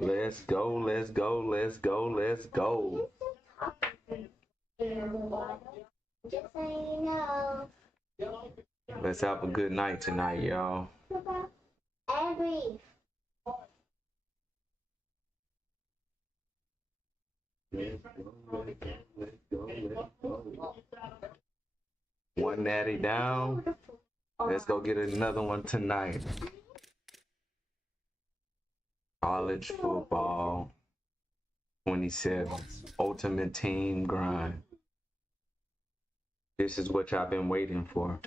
Let's go, let's go, let's go, let's go. Just so you know. Let's have a good night tonight, y'all. And breathe. Let's go, let's go, let's go, let's go. One natty down. Let's go get another one tonight. College football 27. Ultimate team grind. This is what y'all been waiting for.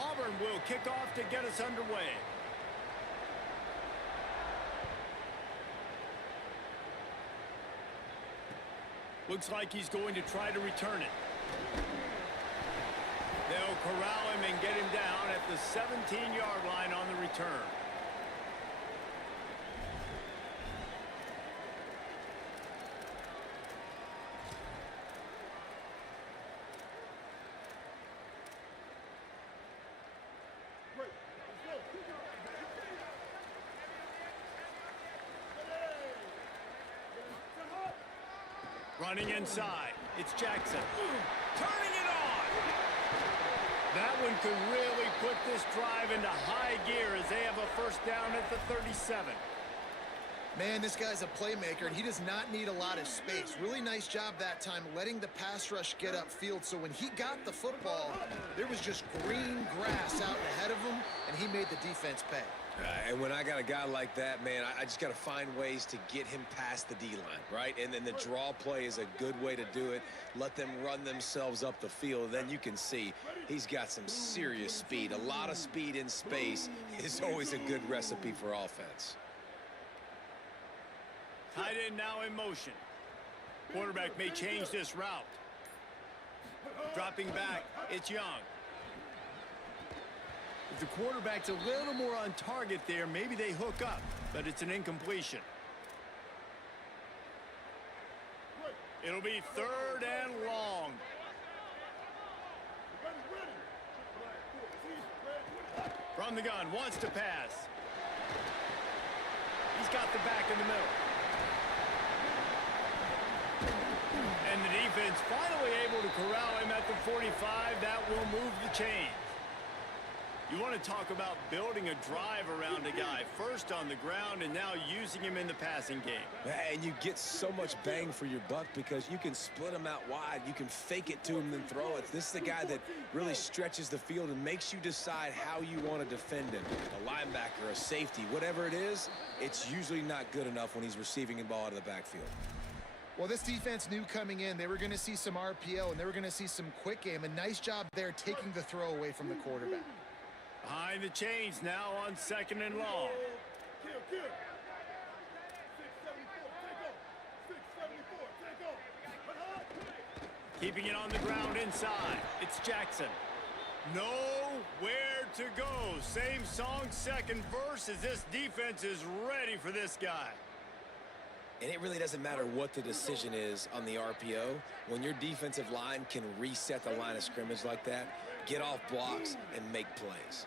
Auburn will kick off to get us underway. Looks like he's going to try to return it. They'll corral him and get him down at the 17-yard line on the return. Running inside, it's Jackson. Turning it on! That one could really put this drive into high gear as they have a first down at the 37. Man, this guy's a playmaker, and he does not need a lot of space. Really nice job that time letting the pass rush get upfield, so when he got the football, there was just green grass out ahead of him, and he made the defense pay. And when I got a guy like that, man, I just got to find ways to get him past the D-line, right? And then the draw play is a good way to do it. Let them run themselves up the field. Then you can see he's got some serious speed. A lot of speed in space is always a good recipe for offense. Tight end now in motion. Quarterback may change this route. Dropping back, it's Young. If the quarterback's a little more on target there, maybe they hook up, but it's an incompletion. It'll be third and long. From the gun, wants to pass. He's got the back in the middle. And the defense finally able to corral him at the 45. That will move the chains. You want to talk about building a drive around a guy. First on the ground and now using him in the passing game. And you get so much bang for your buck because you can split him out wide. You can fake it to him and throw it. This is the guy that really stretches the field and makes you decide how you want to defend him. A linebacker, a safety, whatever it is, it's usually not good enough when he's receiving the ball out of the backfield. Well, this defense knew coming in they were going to see some RPO and they were going to see some quick game. A nice job there taking the throw away from the quarterback. Behind the chains now on second and long. Keeping it on the ground inside. It's Jackson. Nowhere to go. Same song, second verse, as this defense is ready for this guy. And it really doesn't matter what the decision is on the RPO. When your defensive line can reset the line of scrimmage like that, get off blocks and make plays.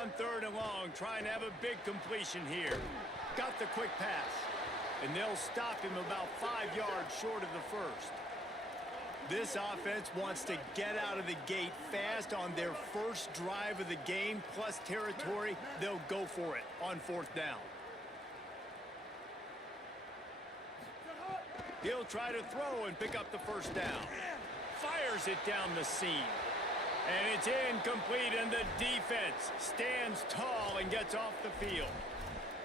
On third and long, trying to have a big completion here. Got the quick pass. And they'll stop him about 5 yards short of the first. This offense wants to get out of the gate fast on their first drive of the game, plus territory. They'll go for it on fourth down. He'll try to throw and pick up the first down. Fires it down the seam. And it's incomplete, and the defense stands tall and gets off the field.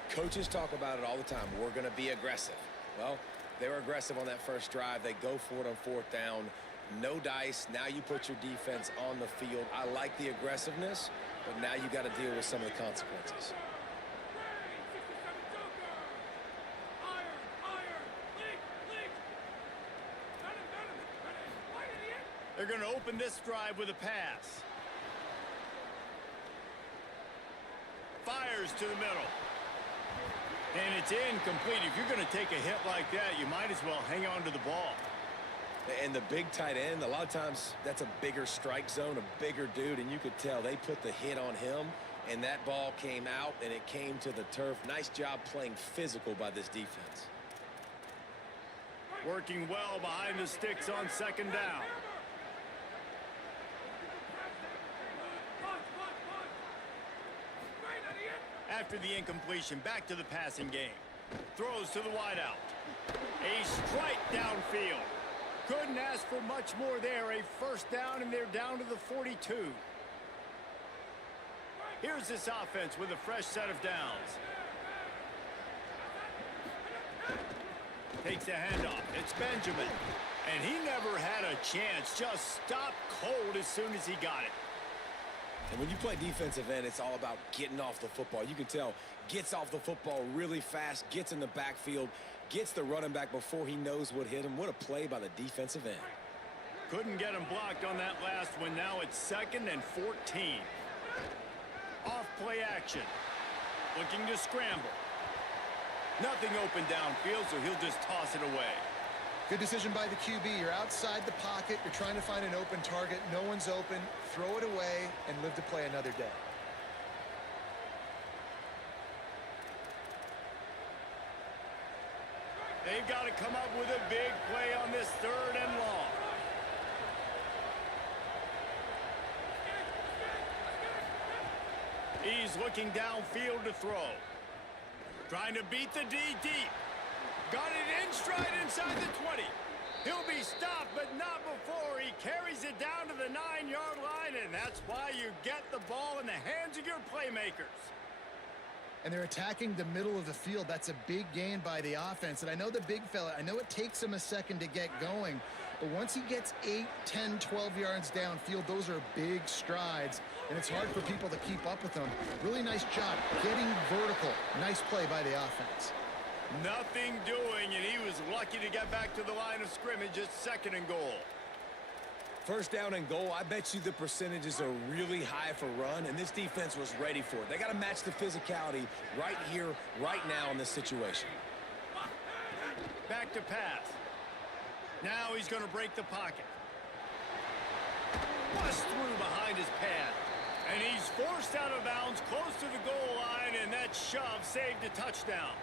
Coaches talk about it all the time. We're going to be aggressive. Well, they were aggressive on that first drive. They go for it on fourth down. No dice. Now you put your defense on the field. I like the aggressiveness, but now you got to deal with some of the consequences. They're going to open this drive with a pass. Fires to the middle. And it's incomplete. If you're going to take a hit like that, you might as well hang on to the ball. And the big tight end, a lot of times that's a bigger strike zone, a bigger dude, and you could tell they put the hit on him, and that ball came out, and it came to the turf. Nice job playing physical by this defense. Working well behind the sticks on second down. After the incompletion, back to the passing game. Throws to the wideout. A strike downfield. Couldn't ask for much more there. A first down, and they're down to the 42. Here's this offense with a fresh set of downs. Takes the handoff. It's Benjamin. And he never had a chance. Just stopped cold as soon as he got it. And when you play defensive end, it's all about getting off the football. You can tell, gets off the football really fast, gets in the backfield, gets the running back before he knows what hit him. What a play by the defensive end. Couldn't get him blocked on that last one. Now it's 2nd and 14. Off play action. Looking to scramble. Nothing open downfield, so he'll just toss it away. Good decision by the QB. You're outside the pocket. You're trying to find an open target. No one's open. Throw it away and live to play another day. They've got to come up with a big play on this 3rd and long. He's looking downfield to throw. Trying to beat the D deep. Got it in stride inside the 20. He'll be stopped, but not before. He carries it down to the 9-yard line, and that's why you get the ball in the hands of your playmakers. And they're attacking the middle of the field. That's a big gain by the offense. And I know the big fella, I know it takes him a second to get going, but once he gets 8, 10, 12 yards downfield, those are big strides, and it's hard for people to keep up with them. Really nice job getting vertical. Nice play by the offense. Nothing doing, and he was lucky to get back to the line of scrimmage at 2nd and goal. First down and goal, I bet you the percentages are really high for run, and this defense was ready for it. They got to match the physicality right here, right now in this situation. Back to pass. Now he's going to break the pocket. Bust through behind his pad. And he's forced out of bounds close to the goal line, and that shove saved a touchdown.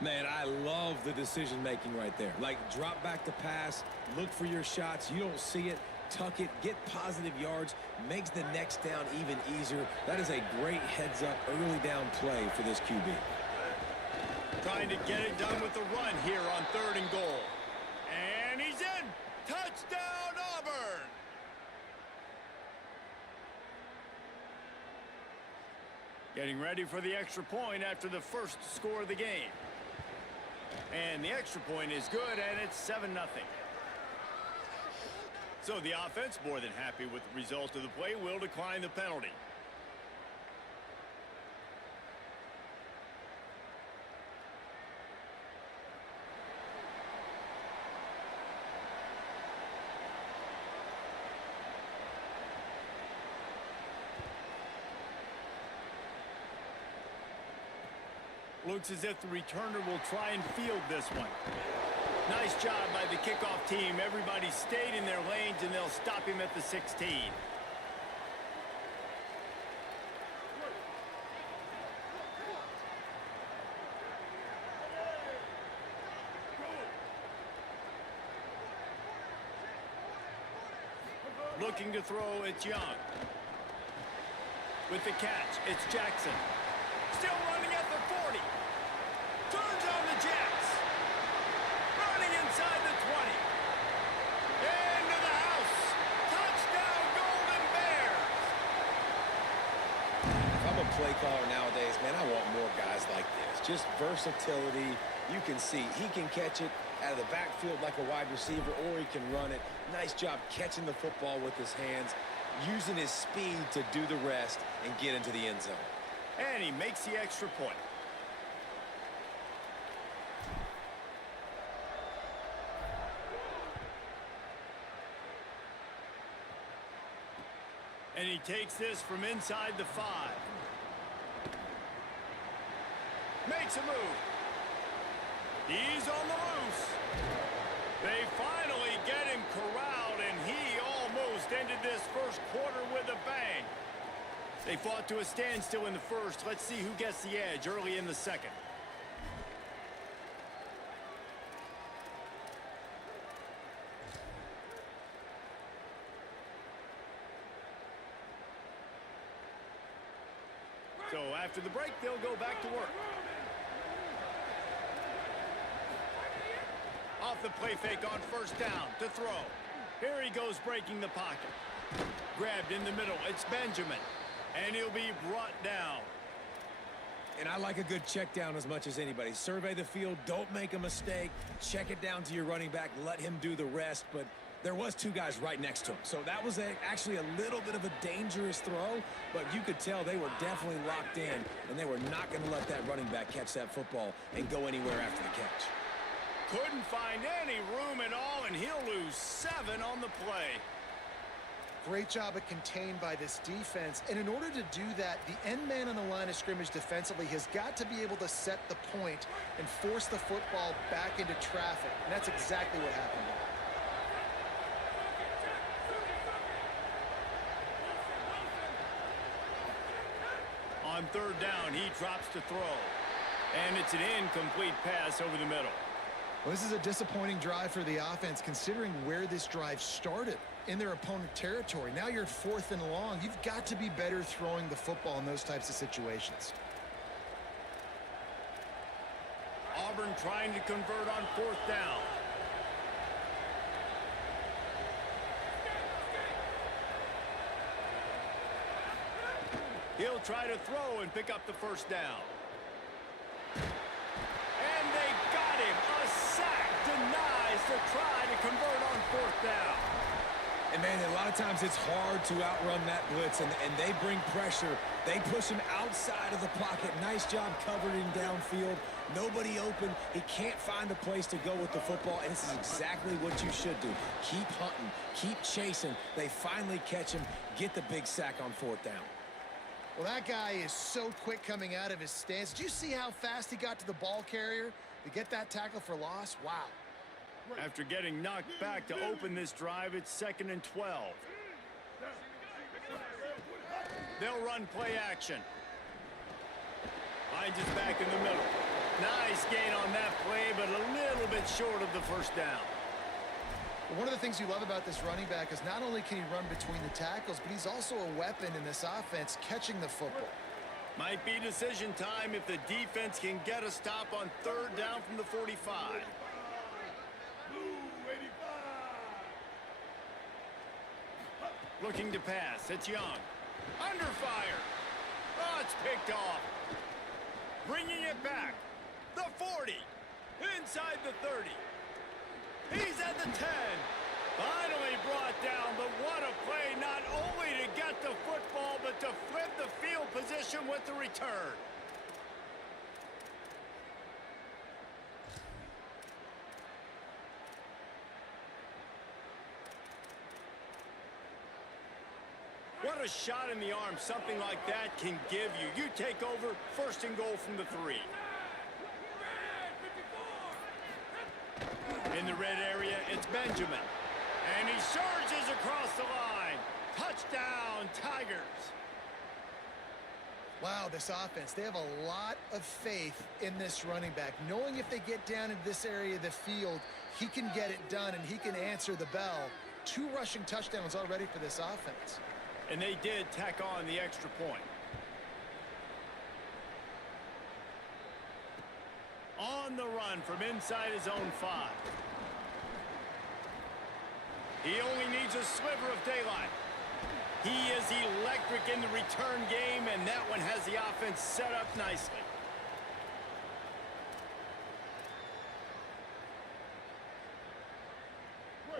Man, I love the decision-making right there. Like, drop back to pass, look for your shots. You don't see it, tuck it, get positive yards, makes the next down even easier. That is a great heads-up, early down play for this QB. Trying to get it done with the run here on 3rd and goal. And he's in. Touchdown, Auburn. Getting ready for the extra point after the first score of the game. And the extra point is good, and it's 7-0. So the offense, more than happy with the result of the play, will decline the penalty. Looks as if the returner will try and field this one. Nice job by the kickoff team. Everybody stayed in their lanes, and they'll stop him at the 16. Looking to throw, it's Young. With the catch, it's Jackson. Still running at the 40. Turns on the Jets. Running inside the 20. Into the house. Touchdown, Golden Bears. If I'm a play caller nowadays, man, I want more guys like this. Just versatility. You can see he can catch it out of the backfield like a wide receiver, or he can run it. Nice job catching the football with his hands, using his speed to do the rest and get into the end zone. And he makes the extra point. And he takes this from inside the 5. Makes a move. He's on the loose. They finally get him corralled, and he almost ended this first quarter with a bang. They fought to a standstill in the first. Let's see who gets the edge early in the second. So after the break, they'll go back to work. Off the play fake on first down to throw. Here he goes breaking the pocket. Grabbed in the middle. It's Benjamin. And he'll be brought down. And I like a good check down as much as anybody. Survey the field. Don't make a mistake. Check it down to your running back. Let him do the rest. But there was 2 guys right next to him. So that was actually a little bit of a dangerous throw. But you could tell they were definitely locked in. And they were not going to let that running back catch that football and go anywhere after the catch. Couldn't find any room at all, and he'll lose 7 on the play. Great job of contained by this defense. And in order to do that, the end man on the line of scrimmage defensively has got to be able to set the point and force the football back into traffic. And that's exactly what happened there. On third down, he drops to throw. And it's an incomplete pass over the middle. Well, this is a disappointing drive for the offense, considering where this drive started in their opponent territory. Now you're at 4th and long. You've got to be better throwing the football in those types of situations. Auburn trying to convert on 4th down. He'll try to throw and pick up the first down. And they got him. A sack denies the try to convert on 4th down. And, man, a lot of times it's hard to outrun that blitz, and they bring pressure. They push him outside of the pocket. Nice job covering downfield. Nobody open. He can't find a place to go with the football, and this is exactly what you should do. Keep hunting. Keep chasing. They finally catch him, get the big sack on 4th down. Well, that guy is so quick coming out of his stance. Did you see how fast he got to the ball carrier to get that tackle for loss? Wow. After getting knocked back to open this drive, it's 2nd and 12. They'll run play action. Finds his back in the middle. Nice gain on that play, but a little bit short of the first down. One of the things you love about this running back is not only can he run between the tackles, but he's also a weapon in this offense, catching the football. Might be decision time if the defense can get a stop on 3rd down from the 45. Looking to pass. It's Young. Under fire. Oh, it's picked off. Bringing it back. The 40. Inside the 30. He's at the 10. Finally brought down, but what a play, not only to get the football, but to flip the field position with the return. What a shot in the arm something like that can give you. You take over, 1st and goal from the 3. In the red area, it's Benjamin. And he surges across the line. Touchdown, Tigers. Wow, this offense, they have a lot of faith in this running back, knowing if they get down into this area of the field, he can get it done and he can answer the bell. 2 rushing touchdowns already for this offense. And they did tack on the extra point. On the run from inside his own 5. He only needs a sliver of daylight. He is electric in the return game, and that one has the offense set up nicely.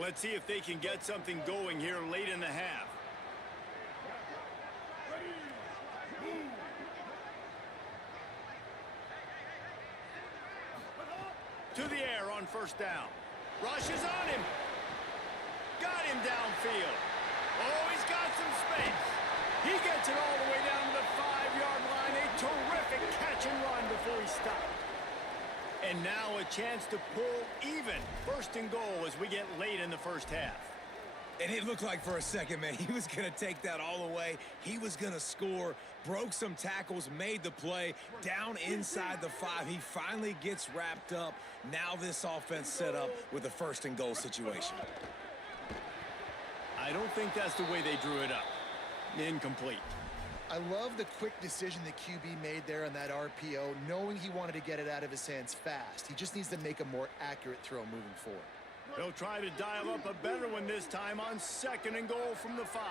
Let's see if they can get something going here late in the half. To the air on first down. Rushes on him. Got him downfield. Oh, he's got some space. He gets it all the way down to the 5-yard line. A terrific catch and run before he stopped. And now a chance to pull even. First and goal as we get late in the first half. And it looked like for a second, man, he was going to take that all the way. He was going to score, broke some tackles, made the play, down inside the 5. He finally gets wrapped up. Now this offense set up with a first and goal situation. I don't think that's the way they drew it up. Incomplete. I love the quick decision the QB made there on that RPO, knowing he wanted to get it out of his hands fast. He just needs to make a more accurate throw moving forward. They'll try to dial up a better one this time on second and goal from the 5.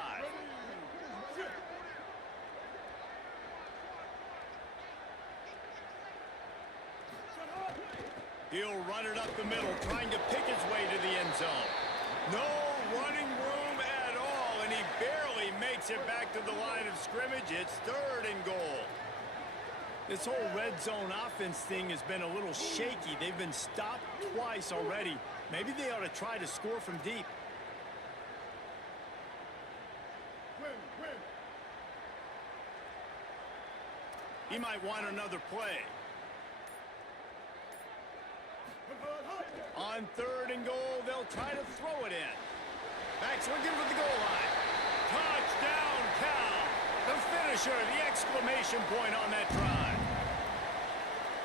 He'll run it up the middle, trying to pick his way to the end zone. No running room at all, and he barely makes it back to the line of scrimmage. It's third and goal. This whole red zone offense thing has been a little shaky. They've been stopped twice already. Maybe they ought to try to score from deep. He might want another play. On third and goal, they'll try to throw it in. Backs looking for the goal line. Touchdown, Cal. The finisher, the exclamation point on that drive.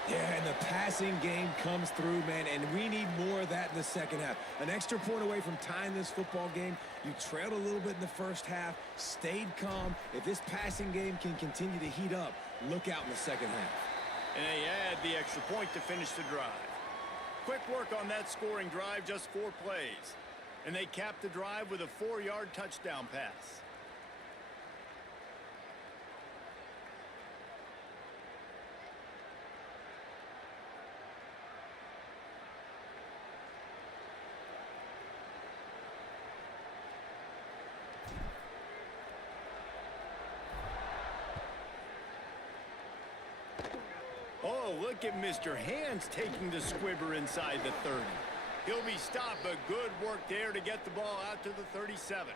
Yeah, and the passing game comes through, man, and we need more of that in the second half. An extra point away from tying this football game. You trailed a little bit in the first half, stayed calm. If this passing game can continue to heat up, look out in the second half. And they add the extra point to finish the drive. Quick work on that scoring drive, just 4 plays. And they capped the drive with a 4-yard touchdown pass. Oh, look at Mr. Hands taking the squibber inside the 30. He'll be stopped, but good work there to get the ball out to the 37.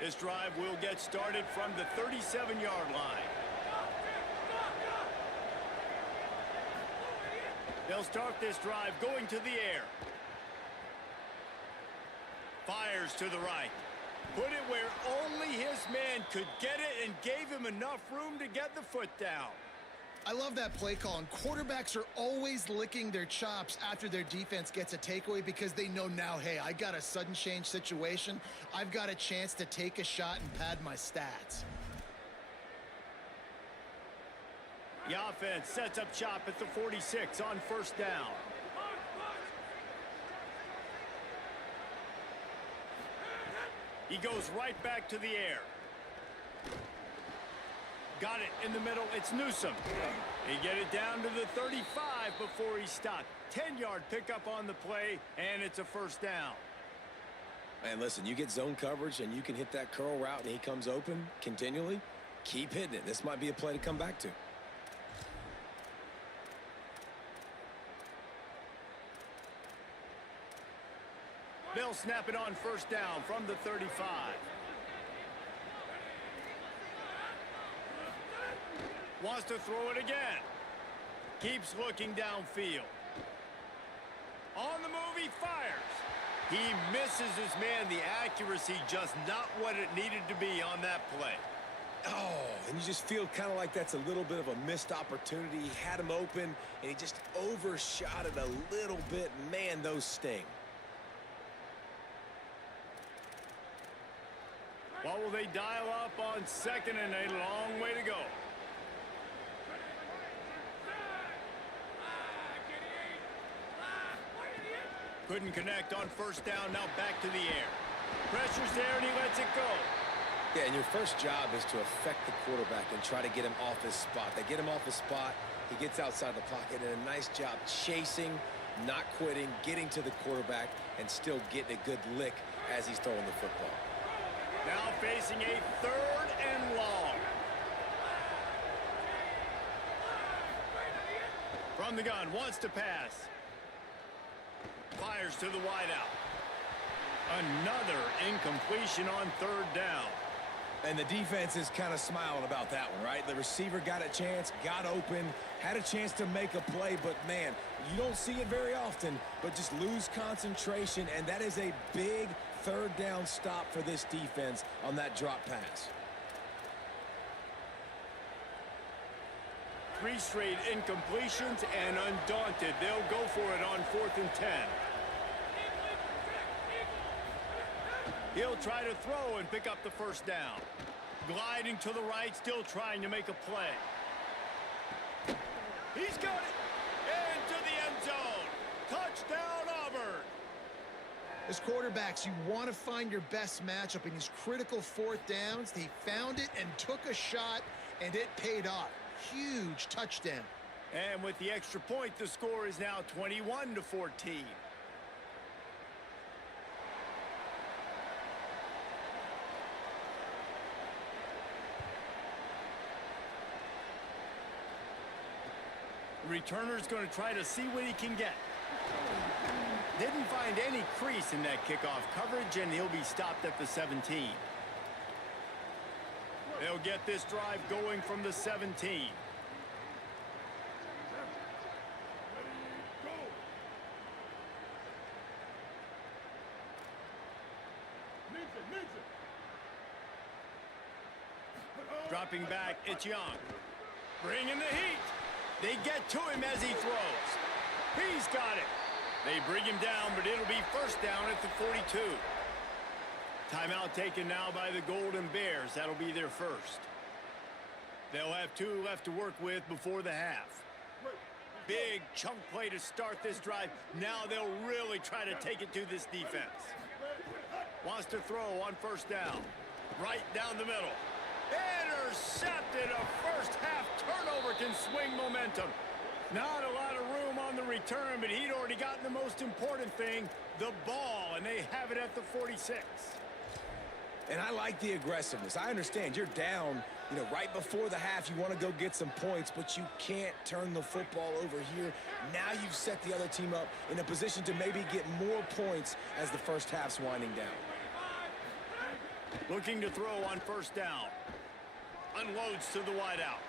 This drive will get started from the 37-yard line. They'll start this drive going to the air. Fires to the right. Put it where only his man could get it and gave him enough room to get the foot down. I love that play call, and quarterbacks are always licking their chops after their defense gets a takeaway because they know now, hey, I got a sudden change situation. I've got a chance to take a shot and pad my stats. The offense sets up shop at the 46 on first down. He goes right back to the air. Got it in the middle. It's Newsome. He get it down to the 35 before he stopped. 10-yard pickup on the play, and it's a first down. Man, listen, you get zone coverage and you can hit that curl route and he comes open continually. Keep hitting it. This might be a play to come back to. They'll snap it on first down from the 35. Wants to throw it again. Keeps looking downfield. On the move, he fires. He misses his man. The accuracy just not what it needed to be on that play. Oh, and you just feel kind of like that's a little bit of a missed opportunity. He had him open, and he just overshot it a little bit. Man, those sting. What will they dial up on second and a long way to go? Couldn't connect on first down, now back to the air. Pressure's there and he lets it go. Yeah, and your first job is to affect the quarterback and try to get him off his spot. They get him off his spot, he gets outside the pocket, and a nice job chasing, not quitting, getting to the quarterback, and still getting a good lick as he's throwing the football. Now facing a 3rd and long. From the gun, wants to pass. Fires to the wideout. Another incompletion on 3rd down. And the defense is kind of smiling about that one, right? The receiver got a chance, got open, had a chance to make a play, but man, you don't see it very often, but just lose concentration, and that is a big 3rd down stop for this defense on that drop pass. 3 straight incompletions, and undaunted, they'll go for it on 4th and 10. He'll try to throw and pick up the first down. Gliding to the right, still trying to make a play. He's got it into the end zone. Touchdown, Auburn. As quarterbacks, you want to find your best matchup in these critical 4th downs. He found it and took a shot, and it paid off. Huge touchdown. And with the extra point, the score is now 21-14. Returner's going to try to see what he can get. Didn't find any crease in that kickoff coverage, and he'll be stopped at the 17. They'll get this drive going from the 17. Dropping back, it's Young. Bringing the heat. They get to him as he throws. He's got it. They bring him down, but it'll be first down at the 42. Timeout taken now by the Golden Bears. That'll be their first. They'll have 2 left to work with before the half. Big chunk play to start this drive. Now they'll really try to take it to this defense. Wants to throw on first down. Right down the middle. Intercepted. A first half turnover can swing momentum. Not a lot of room on the return, but he'd already gotten the most important thing, the ball, and they have it at the 46. And I like the aggressiveness. I understand you're down, right before the half. You want to go get some points, but you can't turn the football over here. Now you've set the other team up in a position to maybe get more points as the first half's winding down. Looking to throw on first down. Unloads to the wideout.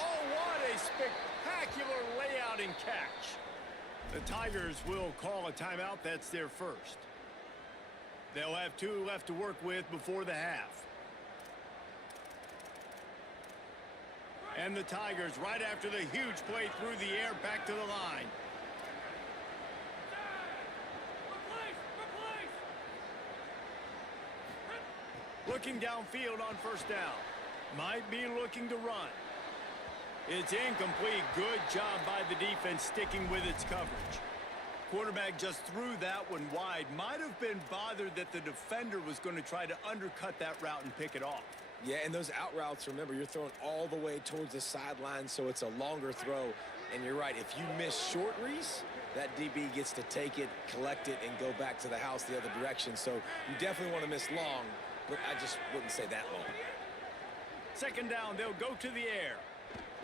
Oh, what a spectacular layout and catch. The Tigers will call a timeout. That's their first. They'll have 2 left to work with before the half. And the Tigers, right after the huge play through the air, back to the line. Looking downfield on first down. Might be looking to run. It's incomplete. Good job by the defense sticking with its coverage. Quarterback just threw that one wide. Might have been bothered that the defender was going to try to undercut that route and pick it off. Yeah, and those out routes, remember, you're throwing all the way towards the sideline, so it's a longer throw. And you're right, if you miss short, Reese, that DB gets to take it, collect it, and go back to the house the other direction. So you definitely want to miss long, but I just wouldn't say that long. Second down, they'll go to the air.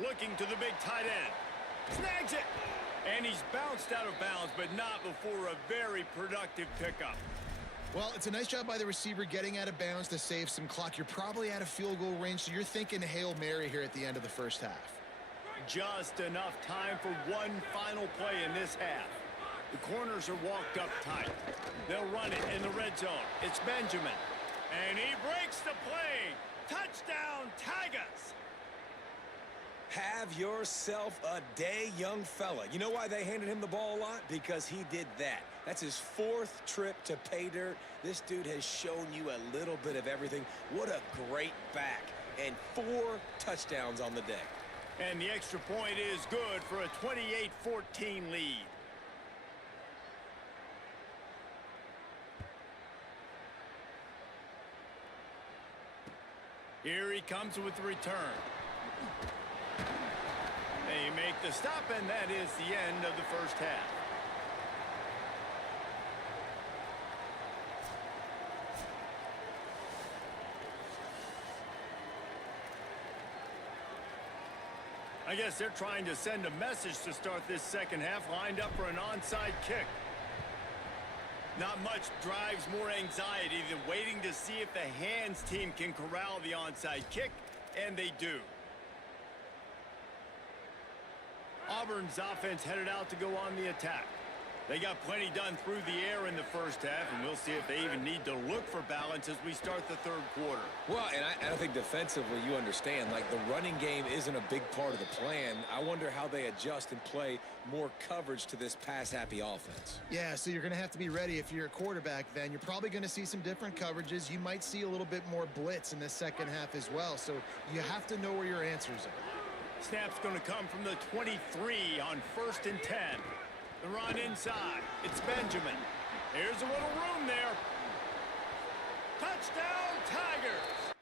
Looking to the big tight end. Snags it. And he's bounced out of bounds, but not before a very productive pickup. Well, it's a nice job by the receiver getting out of bounds to save some clock. You're probably out of field goal range, so you're thinking Hail Mary here at the end of the first half. Just enough time for one final play in this half. The corners are walked up tight. They'll run it in the red zone. It's Benjamin. And he breaks the play. Touchdown, Tigers. Have yourself a day, young fella. You know why they handed him the ball a lot? Because he did that. That's his 4th trip to pay dirt. This dude has shown you a little bit of everything. What a great back. And 4 touchdowns on the day. And the extra point is good for a 28-14 lead. Here he comes with the return. They make the stop, and that is the end of the first half. I guess they're trying to send a message to start this second half, lined up for an onside kick. Not much drives more anxiety than waiting to see if the hands team can corral the onside kick, and they do. Auburn's offense headed out to go on the attack. They got plenty done through the air in the first half, and we'll see if they even need to look for balance as we start the third quarter. Well, and I think defensively, you understand, like the running game isn't a big part of the plan. I wonder how they adjust and play more coverage to this pass-happy offense. Yeah, so you're going to have to be ready if you're a quarterback then. You're probably going to see some different coverages. You might see a little bit more blitz in the second half as well, so you have to know where your answers are. Snap's going to come from the 23 on 1st and 10. The run inside. It's Benjamin. Here's a little room there. Touchdown, Tigers!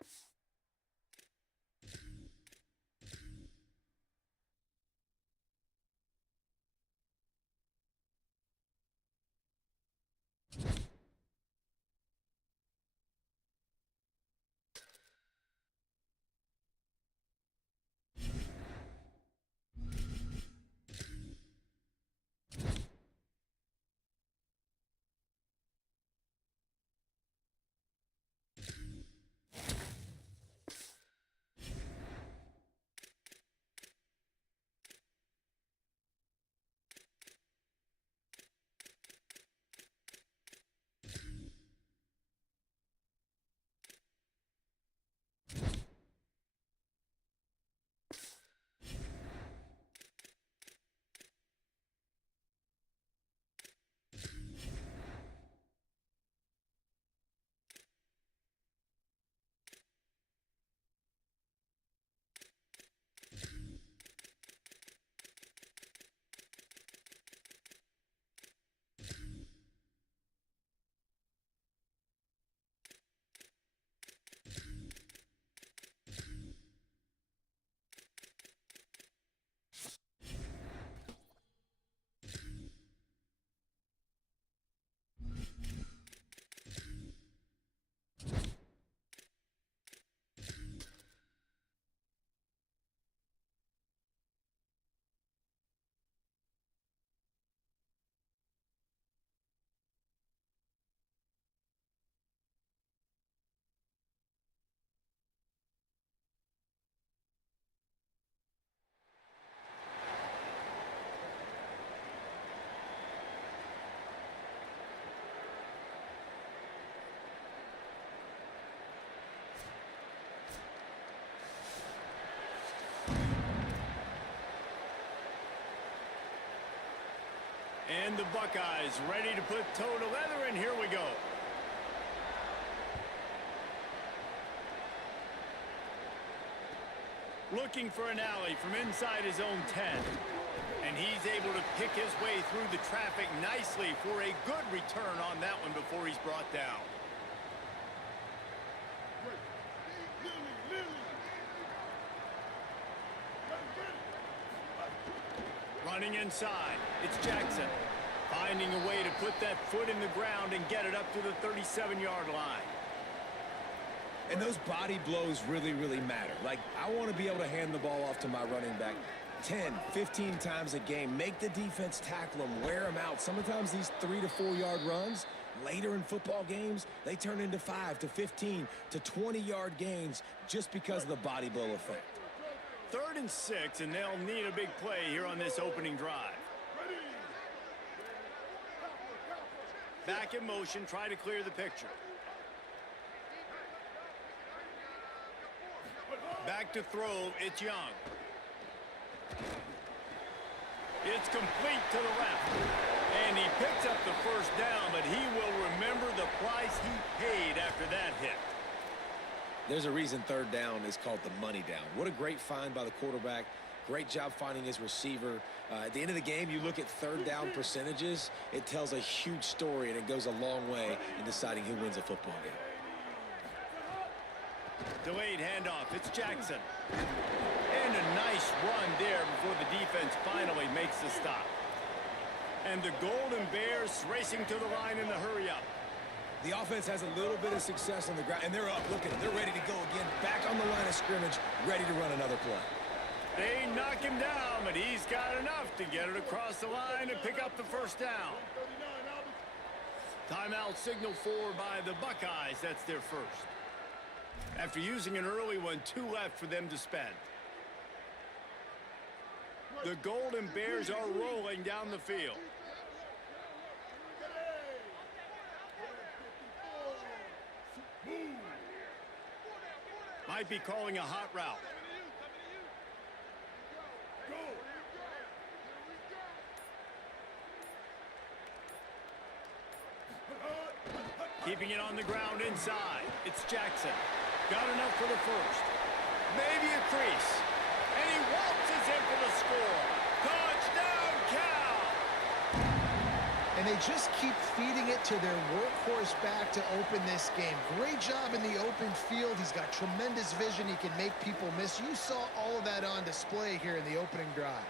And the Buckeyes ready to put toe to leather, and here we go. Looking for an alley from inside his own 10. And he's able to pick his way through the traffic nicely for a good return on that one before he's brought down. Running inside, it's Jackson. Finding a way to put that foot in the ground and get it up to the 37-yard line. And those body blows really, really matter. Like, I want to be able to hand the ball off to my running back 10, 15 times a game. Make the defense tackle them, wear them out. Sometimes these 3 to 4 yard runs, later in football games, they turn into 5 to 15 to 20-yard gains just because of the body blow effect. 3rd and 6, and they'll need a big play here on this opening drive. Back in motion, try to clear the picture. Back to throw, it's Young. It's complete to the left. And he picks up the first down, but he will remember the price he paid after that hit. There's a reason 3rd down is called the money down. What a great find by the quarterback. Great job finding his receiver. At the end of the game, you look at 3rd down percentages. It tells a huge story, and it goes a long way in deciding who wins a football game. Delayed handoff. It's Jackson. And a nice run there before the defense finally makes the stop. And the Golden Bears racing to the line in the hurry-up. The offense has a little bit of success on the ground, and they're up. Look at them. They're ready to go again. Back on the line of scrimmage, ready to run another play. They knock him down, but he's got enough to get it across the line and pick up the first down. Timeout signaled for by the Buckeyes. That's their first. After using an early one, 2 left for them to spend. The Golden Bears are rolling down the field. Might be calling a hot route. Keeping it on the ground inside. It's Jackson. Got enough for the first. Maybe a crease. And he waltzes in for the score. Touchdown, Cal! And they just keep feeding it to their workhorse back to open this game. Great job in the open field. He's got tremendous vision. He can make people miss. You saw all of that on display here in the opening drive.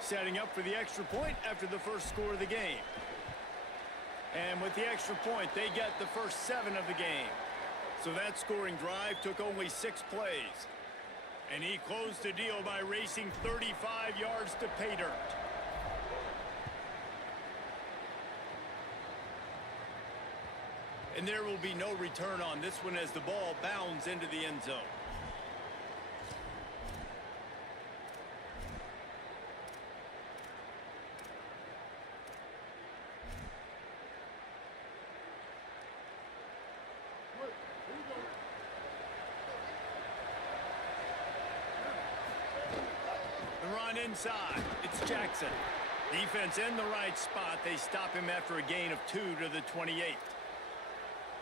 Setting up for the extra point after the first score of the game. And with the extra point, they get the first 7 of the game. So that scoring drive took only 6 plays. And he closed the deal by racing 35 yards to pay dirt. And there will be no return on this one as the ball bounds into the end zone. Inside, it's Jackson. Defense in the right spot. They stop him after a gain of 2 to the 28.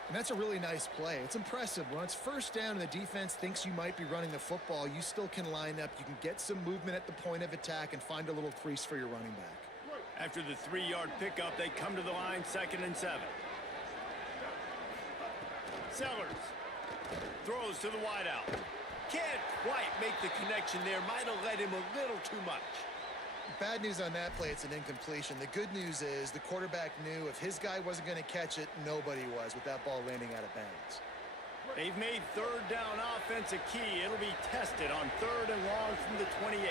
And that's a really nice play. It's impressive. When it's first down and the defense thinks you might be running the football, you still can line up. You can get some movement at the point of attack and find a little crease for your running back. After the 3-yard pickup, they come to the line 2nd and 7. Sellers throws to the wideout. Can't quite make the connection there. Might have led him a little too much. Bad news on that play, it's an incompletion. The good news is the quarterback knew if his guy wasn't going to catch it, nobody was with that ball landing out of bounds. They've made 3rd down offense a key. It'll be tested on 3rd and long from the 28.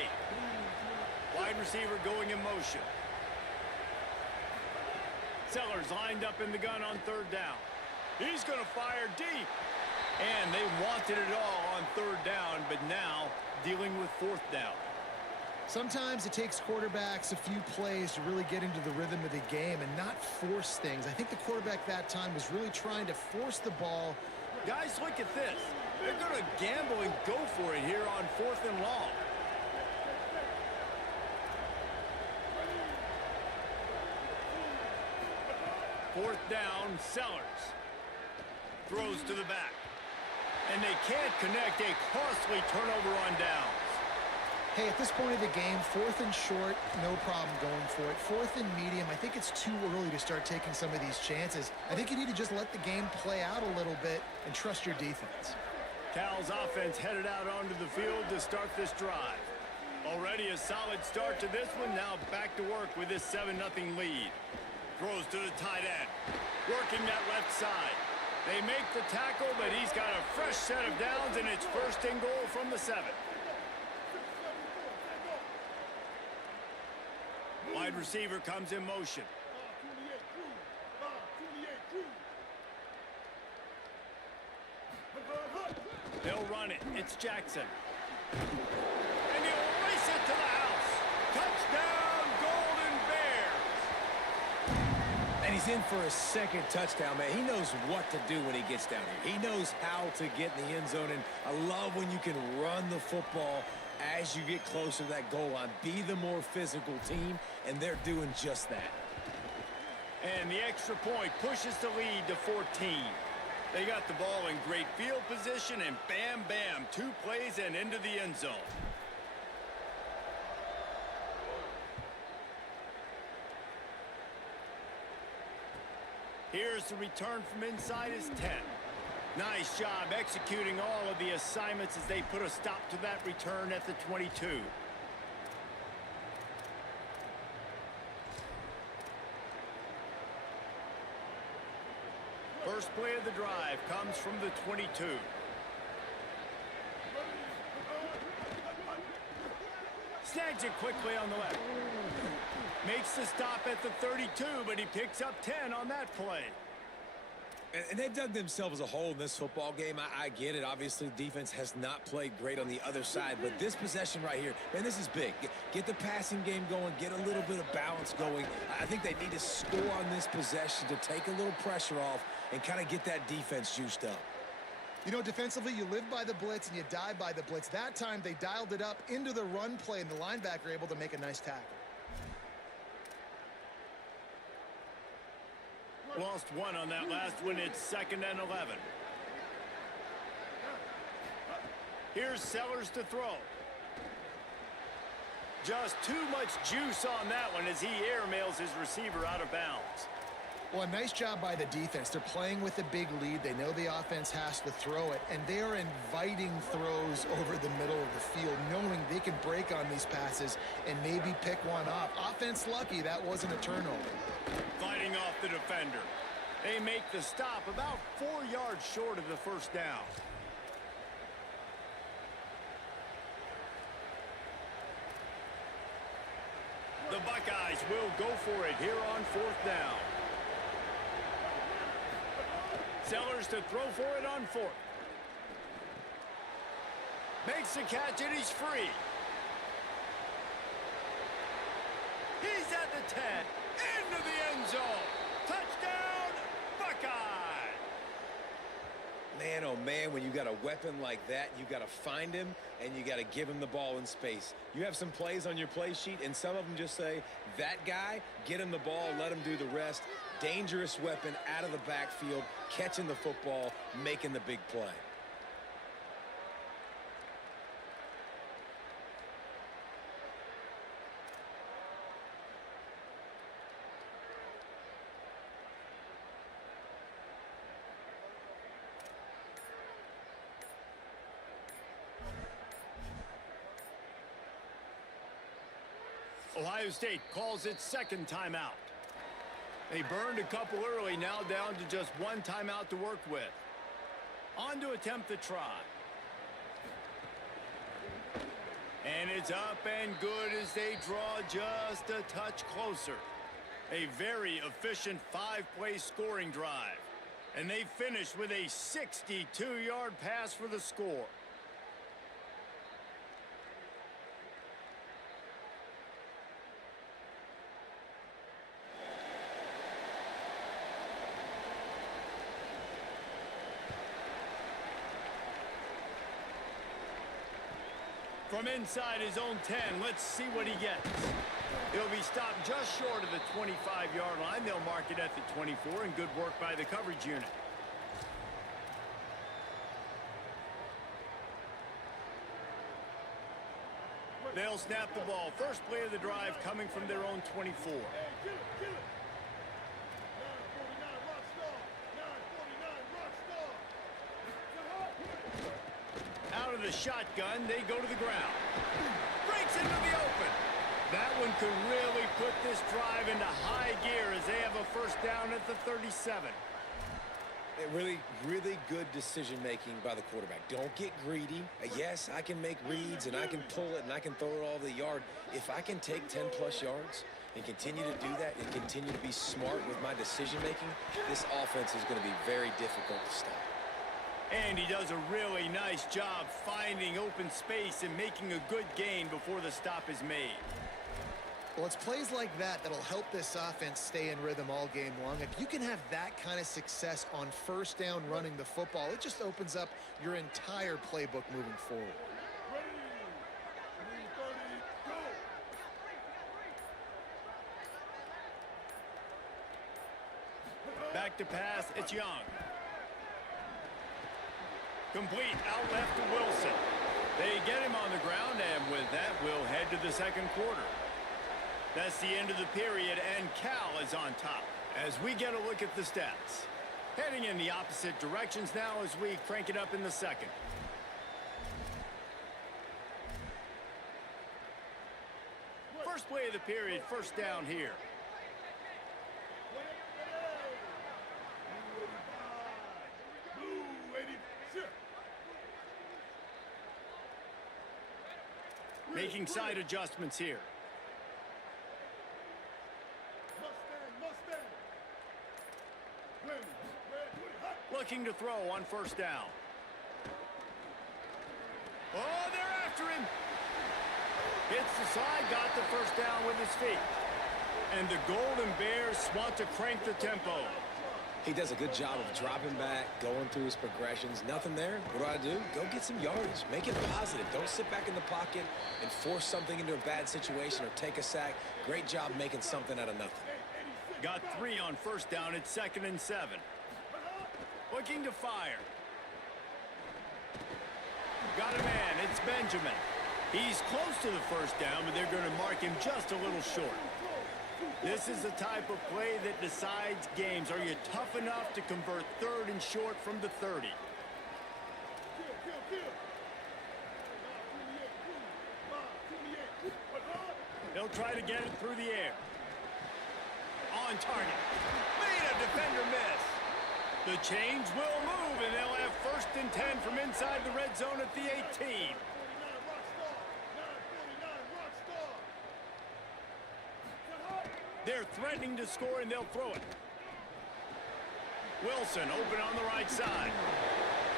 Wide receiver going in motion. Sellers lined up in the gun on 3rd down. He's going to fire deep. And they wanted it all on 3rd down, but now dealing with 4th down. Sometimes it takes quarterbacks a few plays to really get into the rhythm of the game and not force things. I think the quarterback that time was really trying to force the ball. Guys, look at this. They're going to gamble and go for it here on 4th and long. Fourth down, Sellers. Throws to the back. And they can't connect, a costly turnover on downs. Hey, at this point of the game, 4th and short, no problem going for it. 4th and medium, I think it's too early to start taking some of these chances. I think you need to just let the game play out a little bit and trust your defense. Cal's offense headed out onto the field to start this drive. Already a solid start to this one, now back to work with this 7-0 lead. Throws to the tight end, working that left side. They make the tackle, but he's got a fresh set of downs, and it's 1st and goal from the 7. Wide receiver comes in motion. They'll run it. It's Jackson. And he'll race it to the house. Touchdown, Golden Bears. And he's in for a 2nd touchdown, man. He knows what to do when he gets down here. He knows how to get in the end zone, and I love when you can run the football as you get closer to that goal line. Be the more physical team, and they're doing just that. And the extra point pushes the lead to 14. They got the ball in great field position, and bam, bam, 2 plays and into the end zone. Here's the return from inside his 10. Nice job executing all of the assignments as they put a stop to that return at the 22. First play of the drive comes from the 22. Snags it quickly on the left. Makes the stop at the 32, but he picks up 10 on that play. And they've dug themselves a hole in this football game. I get it. Obviously, defense has not played great on the other side. But this possession right here, man, this is big. Get the passing game going. Get a little bit of balance going. I think they need to score on this possession to take a little pressure off and kind of get that defense juiced up. You know, defensively, you live by the blitz and you die by the blitz. That time, they dialed it up into the run play, and the linebacker able to make a nice tackle. Lost one on that last one. It's 2nd and 11. Here's Sellers to throw. Just too much juice on that one as he airmails his receiver out of bounds. Well, a nice job by the defense. They're playing with a big lead. They know the offense has to throw it, and they are inviting throws over the middle of the field, knowing they can break on these passes and maybe pick one off. Offense lucky that wasn't a turnover. Fighting off the defender. They make the stop about 4 yards short of the first down. The Buckeyes will go for it here on 4th down. Sellers to throw for it on 4th. Makes the catch and he's free. He's at the 10. Into the end zone. Touchdown, Buckeye. Man, oh man, when you got a weapon like that, you got to find him and you got to give him the ball in space. You have some plays on your play sheet, and some of them just say, that guy, get him the ball, let him do the rest. Dangerous weapon out of the backfield, catching the football, making the big play. Ohio State calls its 2nd timeout. They burned a couple early, now down to just 1 timeout to work with. On to attempt the try. And it's up and good as they draw just a touch closer. A very efficient 5-play scoring drive. And they finish with a 62-yard pass for the score. From inside his own 10, let's see what he gets. He'll be stopped just short of the 25-yard line. They'll mark it at the 24, and good work by the coverage unit. They'll snap the ball. First play of the drive coming from their own 24. Out of the shotgun, they go to the ground. Breaks into the open. That one could really put this drive into high gear as they have a first down at the 37. Really, really good decision-making by the quarterback. Don't get greedy. Yes, I can make reads, and I can pull it, and I can throw it all the yard. If I can take 10-plus yards and continue to do that and continue to be smart with my decision-making, this offense is going to be very difficult to stop. And he does a really nice job finding open space and making a good gain before the stop is made. Well, it's plays like that that'll help this offense stay in rhythm all game long. If you can have that kind of success on first down running the football, it just opens up your entire playbook moving forward. Back to pass, it's Young. Complete, out left to Wilson. They get him on the ground, and with that, we'll head to the second quarter. That's the end of the period, and Cal is on top. As we get a look at the stats, Heading in the opposite directions now as we crank it up in the second. First play of the period, first down here. Making side adjustments here. Looking to throw on first down. Oh, they're after him. Hits the side, got the first down with his feet. And the Golden Bears want to crank the tempo. He does a good job of dropping back, going through his progressions. Nothing there. What do? Go get some yardage. Make it positive. Don't sit back in the pocket and force something into a bad situation or take a sack. Great job making something out of nothing. Got 3 on first down. It's 2nd and 7. Looking to fire. Got a man. It's Benjamin. He's close to the first down, but they're going to mark him just a little short. This is the type of play that decides games. Are you tough enough to convert 3rd and short from the 30? They'll try to get it through the air. On target. Made a defender miss. The change will move, and they'll have 1st and 10 from inside the red zone at the 18. They're threatening to score, and they'll throw it. Wilson open on the right side.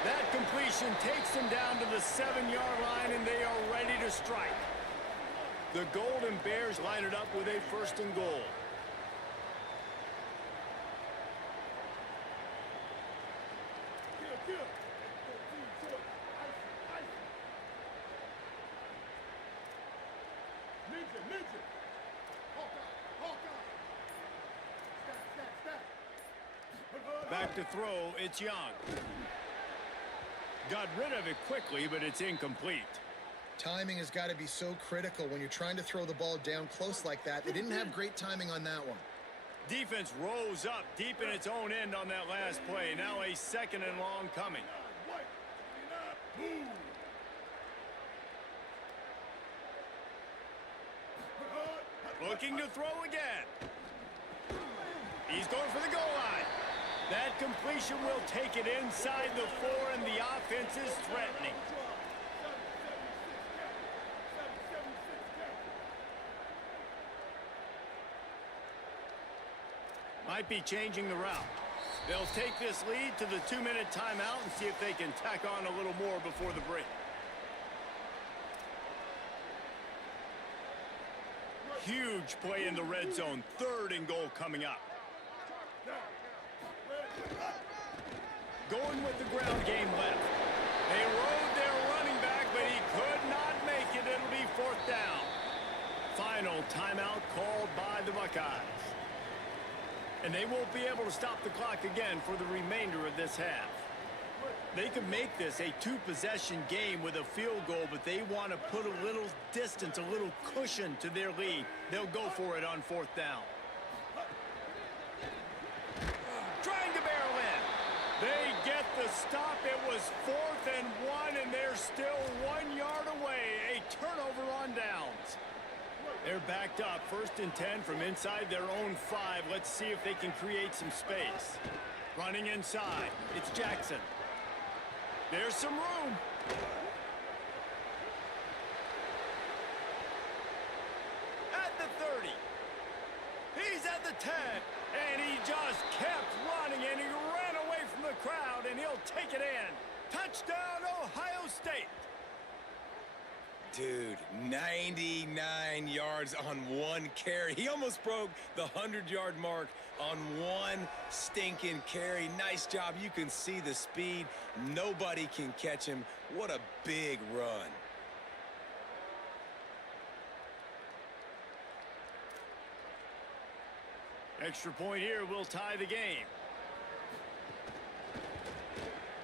That completion takes them down to the 7-yard line, and they are ready to strike. The Golden Bears line it up with a 1st and goal. Back to throw, it's Young. Got rid of it quickly, but it's incomplete. Timing has got to be so critical when you're trying to throw the ball down close like that. They didn't have great timing on that one. Defense rose up deep in its own end on that last play. Now a 2nd and long coming. Looking to throw again. He's going for the goal line. That completion will take it inside the 4, and the offense is threatening. Might be changing the route. They'll take this lead to the 2-minute timeout and see if they can tack on a little more before the break. Huge play in the red zone. 3rd and goal coming up. Going with the ground game left. They rode their running back, but he could not make it. It'll be 4th down. Final timeout called by the Buckeyes. And they won't be able to stop the clock again for the remainder of this half. They can make this a 2-possession game with a field goal, but they want to put a little distance, a little cushion to their lead. They'll go for it on 4th down. Trying to barrel in. They get the stop. It was 4th and 1, and they're still 1 yard away. A turnover on downs. They're backed up. 1st and 10 from inside their own 5. Let's see if they can create some space. Running inside. It's Jackson. There's some room. At the 30. He's at the 10. And he just kept running, and he ran away from the crowd, and he'll take it in. Touchdown, Ohio State. Dude, 99 yards on 1 carry. He almost broke the 100-yard mark on 1 stinking carry. Nice job. You can see the speed. Nobody can catch him. What a big run. Extra point here will tie the game.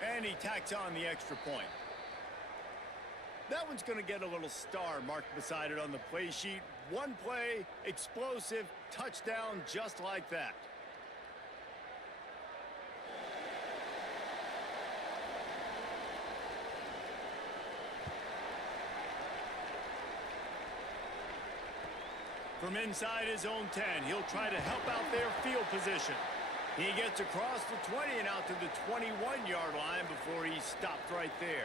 And he tacks on the extra point. That one's going to get a little star marked beside it on the play sheet. 1 play, explosive, touchdown just like that. From inside his own 10, he'll try to help out their field position. He gets across the 20 and out to the 21-yard line before he's stopped right there.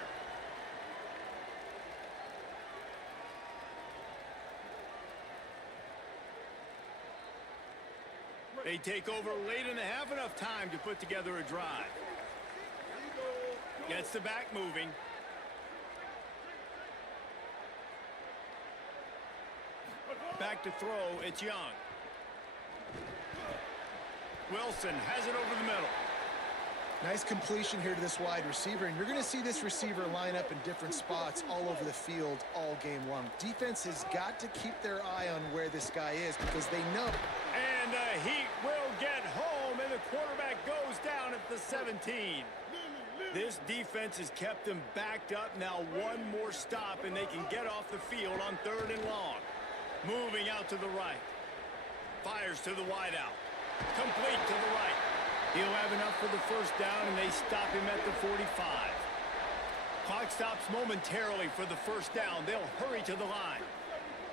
They take over late in the half, enough time to put together a drive. Gets the back moving. Back to throw, it's Young. Wilson has it over the middle. Nice completion here to this wide receiver, and you're going to see this receiver line up in different spots all over the field all game long. Defense has got to keep their eye on where this guy is because they know. And the Heat will get home, and the quarterback goes down at the 17. This defense has kept them backed up. Now one more stop, and they can get off the field on 3rd and long. Moving out to the right. Fires to the wideout. Complete to the right. He'll have enough for the first down, and they stop him at the 45. Clock stops momentarily for the first down. They'll hurry to the line.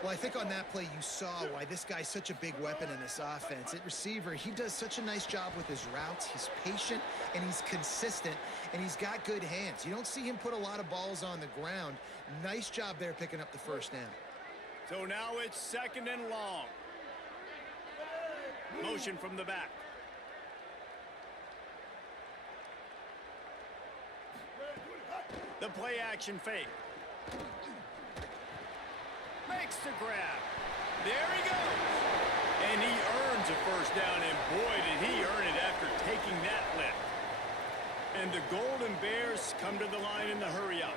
Well, I think on that play you saw why this guy's such a big weapon in this offense. At receiver, he does such a nice job with his routes. He's patient, and he's consistent, and he's got good hands. You don't see him put a lot of balls on the ground. Nice job there picking up the first down. So now it's 2nd and long. Motion from the back. The play action fake. Makes the grab. There he goes. And he earns a first down, and boy, did he earn it after taking that lift. And the Golden Bears come to the line in the hurry-up.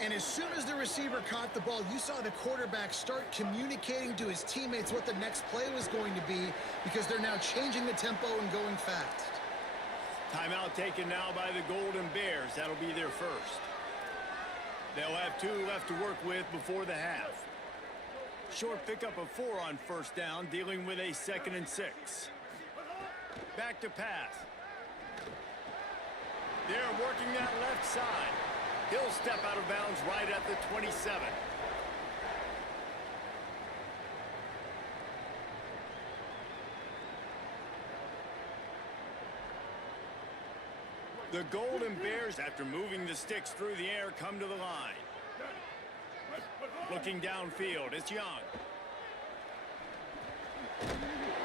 And as soon as the receiver caught the ball, you saw the quarterback start communicating to his teammates what the next play was going to be because they're now changing the tempo and going fast. Timeout taken now by the Golden Bears. That'll be their first. They'll have 2 left to work with before the half. Short pickup of 4 on first down, dealing with a 2nd and 6. Back to pass. They're working that left side. He'll step out of bounds right at the 27. The Golden Bears, after moving the sticks through the air, come to the line. Looking downfield, it's Young.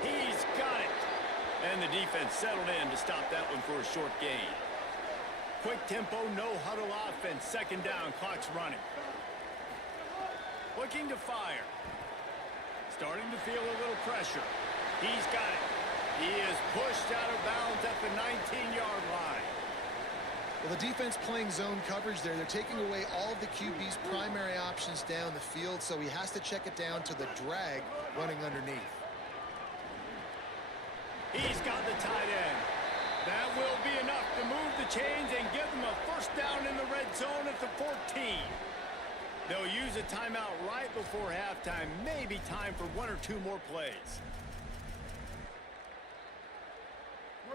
He's got it. And the defense settled in to stop that one for a short gain. Quick tempo, no huddle offense. 2nd down, clock's running. Looking to fire. Starting to feel a little pressure. He's got it. He is pushed out of bounds at the 19-yard line. Well, the defense playing zone coverage there. They're taking away all of the QB's primary options down the field, so he has to check it down to the drag running underneath. He's got the tight end. That will be enough to move the chains and give them a first down in the red zone at the 14. They'll use a timeout right before halftime. Maybe time for 1 or 2 more plays.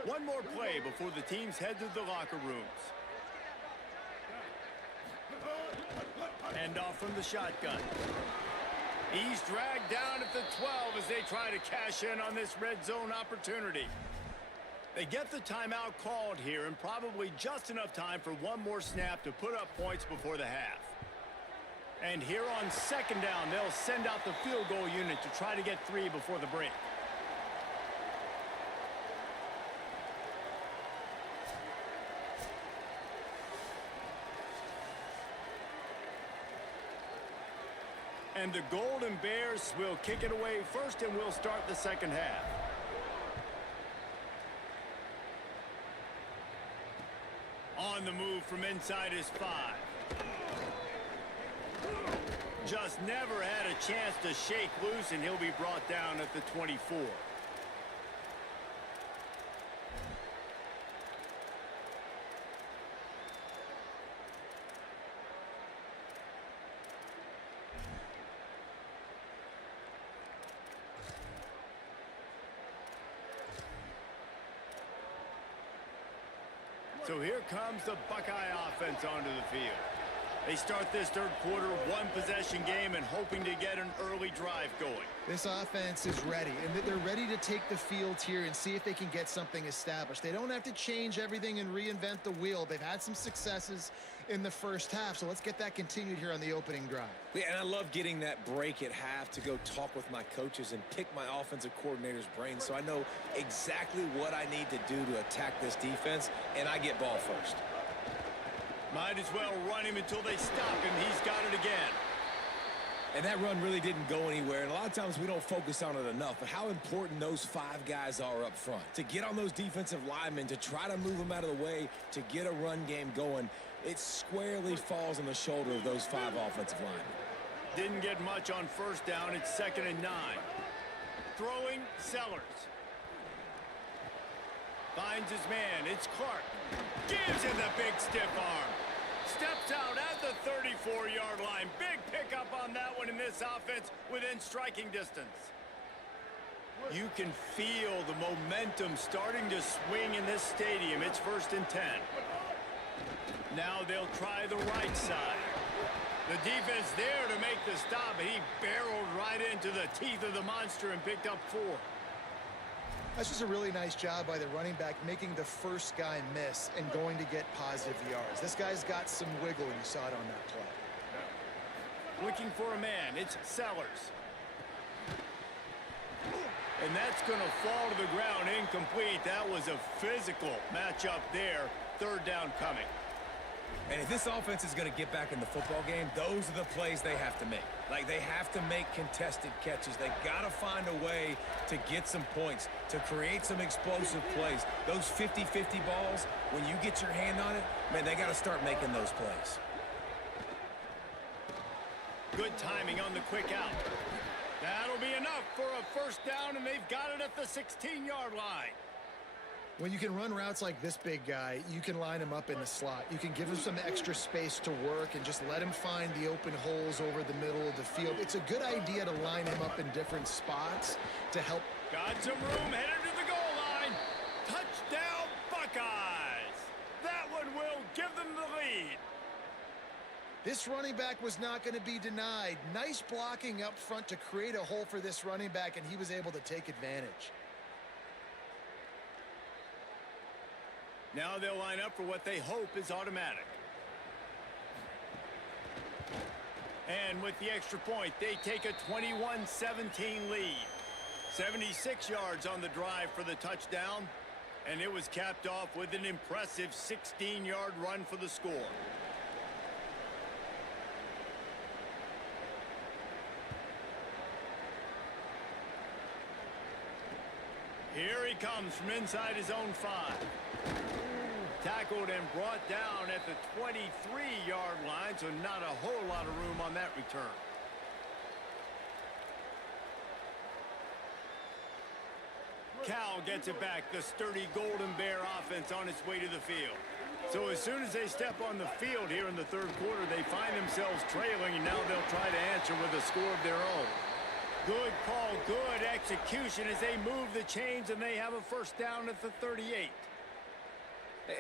One more play before the teams head to the locker rooms. Hand off from the shotgun. He's dragged down at the 12 as they try to cash in on this red zone opportunity. They get the timeout called here, and probably just enough time for 1 more snap to put up points before the half. And here on 2nd down, they'll send out the field goal unit to try to get 3 before the break. And the Golden Bears will kick it away first, and we'll start the second half. On the move from inside his 5. Just never had a chance to shake loose, and he'll be brought down at the 24. So here comes the Buckeye offense onto the field. They start this third quarter, one-possession game, and hoping to get an early drive going. This offense is ready, and they're ready to take the field here and see if they can get something established. They don't have to change everything and reinvent the wheel. They've had some successes in the first half, so let's get that continued here on the opening drive. Yeah, and I love getting that break at half to go talk with my coaches and pick my offensive coordinator's brain so I know exactly what I need to do to attack this defense, and I get ball first. Might as well run him until they stop him. He's got it again. And that run really didn't go anywhere, and a lot of times we don't focus on it enough, but how important those 5 guys are up front. To get on those defensive linemen, to try to move them out of the way, to get a run game going, it squarely falls on the shoulder of those 5 offensive linemen. Didn't get much on first down. It's 2nd and 9. Throwing, Sellers. Finds his man. It's Clark. Gives him the big stiff arm. Steps out at the 34-yard line. Big pickup on that one in this offense within striking distance. You can feel the momentum starting to swing in this stadium. It's 1st and 10. Now they'll try the right side. The defense there to make the stop, and he barreled right into the teeth of the monster and picked up 4. That's just a really nice job by the running back making the first guy miss and going to get positive yards. This guy's got some wiggle, and you saw it on that play. Looking for a man. It's Sellers. And that's going to fall to the ground incomplete. That was a physical matchup there. 3rd down coming. And if this offense is going to get back in the football game, those are the plays they have to make. Like, they have to make contested catches. They got to find a way to get some points, to create some explosive plays. Those 50-50 balls, when you get your hand on it, man, they got to start making those plays. Good timing on the quick out. That'll be enough for a 1st down, and they've got it at the 16-yard line. When you can run routes like this big guy, you can line him up in the slot. You can give him some extra space to work and just let him find the open holes over the middle of the field. It's a good idea to line him up in different spots to help. Got some room, headed to the goal line. Touchdown, Buckeyes. That one will give them the lead. This running back was not going to be denied. Nice blocking up front to create a hole for this running back, and he was able to take advantage. Now they'll line up for what they hope is automatic. And with the extra point, they take a 21-17 lead. 76 yards on the drive for the touchdown, and it was capped off with an impressive 16-yard run for the score. Here he comes from inside his own 5. Tackled and brought down at the 23-yard line, so not a whole lot of room on that return. Cal gets it back, the sturdy Golden Bear offense on its way to the field. So as soon as they step on the field here in the 3rd quarter, they find themselves trailing, and now they'll try to answer with a score of their own. Good call, good execution as they move the chains, and they have a 1st down at the 38.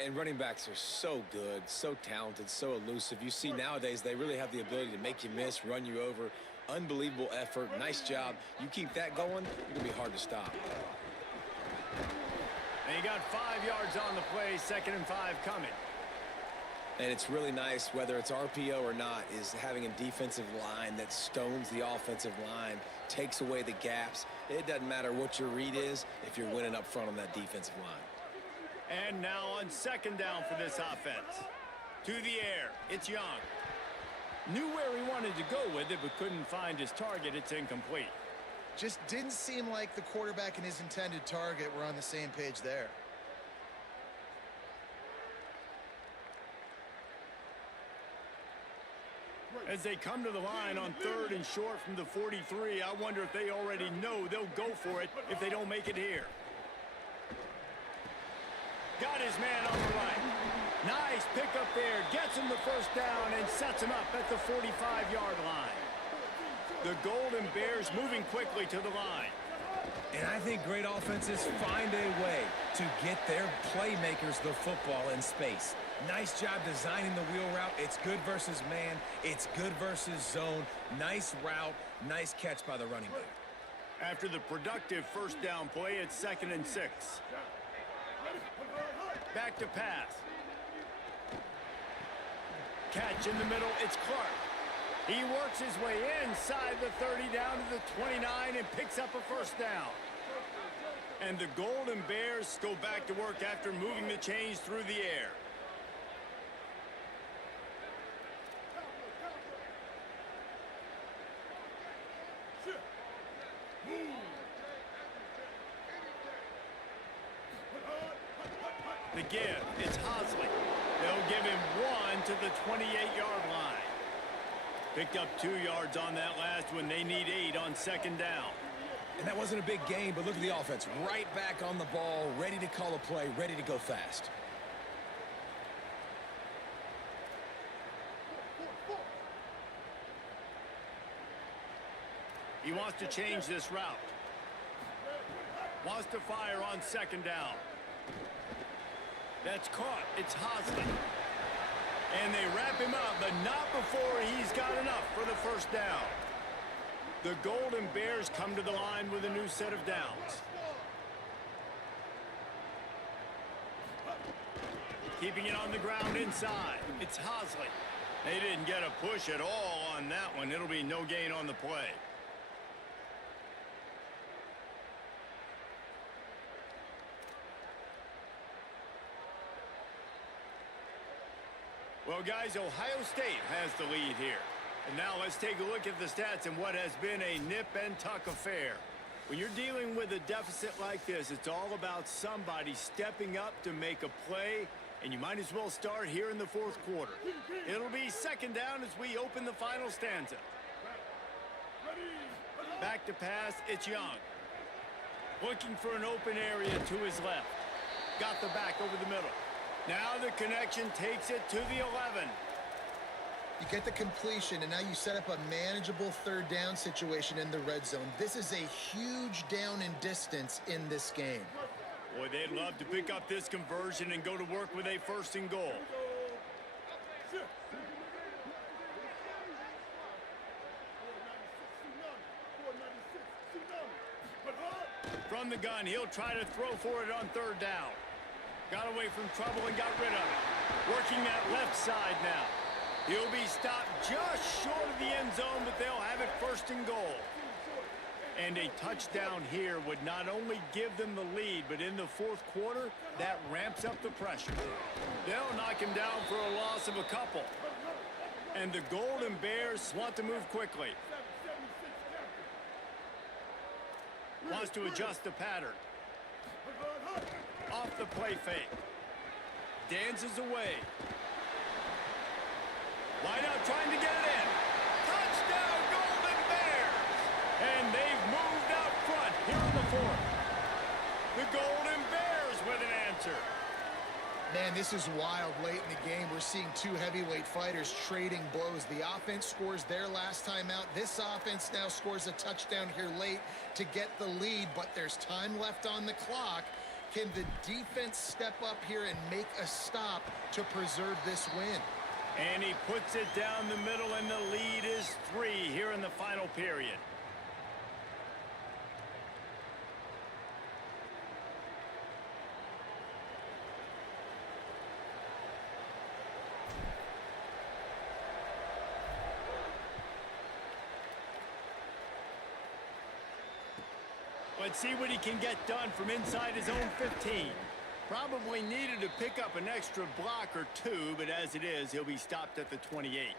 And running backs are so good, so talented, so elusive. You see nowadays they really have the ability to make you miss, run you over. Unbelievable effort. Nice job. You keep that going, you're going to be hard to stop. And he got 5 yards on the play, 2nd and 5 coming. And it's really nice, whether it's RPO or not, is having a defensive line that stones the offensive line, takes away the gaps. It doesn't matter what your read is if you're winning up front on that defensive line. And now on 2nd down for this offense. To the air, it's Young. Knew where he wanted to go with it, but couldn't find his target. It's incomplete. Just didn't seem like the quarterback and his intended target were on the same page there. As they come to the line on 3rd and short from the 43, I wonder if they already know they'll go for it if they don't make it here. Got his man on the right. Nice pickup there. Gets him the 1st down and sets him up at the 45-yard line. The Golden Bears moving quickly to the line. And I think great offenses find a way to get their playmakers the football in space. Nice job designing the wheel route. It's good versus man. It's good versus zone. Nice route. Nice catch by the running back. After the productive first down play, it's 2nd and 6. Back to pass. Catch in the middle, it's Clark. He works his way inside the 30 down to the 29 and picks up a first down. And the Golden Bears go back to work after moving the chains through the air. The give, it's Hosley. They'll give him 1 to the 28-yard line. Picked up 2 yards on that last one. They need 8 on 2nd down. And that wasn't a big gain, but look at the offense. Right back on the ball, ready to call a play, ready to go fast. He wants to change this route. Wants to fire on 2nd down. That's caught. It's Hosley. And they wrap him up, but not before he's got enough for the first down. The Golden Bears come to the line with a new set of downs. Keeping it on the ground inside. It's Hosley. They didn't get a push at all on that one. It'll be no gain on the play. Well, guys, Ohio State has the lead here. And now let's take a look at the stats and what has been a nip-and-tuck affair. When you're dealing with a deficit like this, it's all about somebody stepping up to make a play, and you might as well start here in the 4th quarter. It'll be 2nd down as we open the final stanza. Back to pass, it's Young. Looking for an open area to his left. Got the back over the middle. Now the connection takes it to the 11. You get the completion, and now you set up a manageable 3rd down situation in the red zone. This is a huge down in distance in this game. Boy, they'd love to pick up this conversion and go to work with a 1st and goal. From the gun, he'll try to throw for it on 3rd down. Got away from trouble and got rid of it. Working that left side now. He'll be stopped just short of the end zone, but they'll have it 1st and goal. And a touchdown here would not only give them the lead, but in the 4th quarter, that ramps up the pressure. They'll knock him down for a loss of a couple. And the Golden Bears want to move quickly. Wants to adjust the pattern. Off the play fake. Dances away. Wide out trying to get it in. Touchdown, Golden Bears! And they've moved out front here in the 4th. The Golden Bears with an answer. Man, this is wild late in the game. We're seeing 2 heavyweight fighters trading blows. The offense scores their last time out. This offense now scores a touchdown here late to get the lead, but there's time left on the clock. Can the defense step up here and make a stop to preserve this win? And he puts it down the middle, and the lead is 3 here in the final period. Let's see what he can get done from inside his own 15. Probably needed to pick up an extra block or 2, but as it is, he'll be stopped at the 28.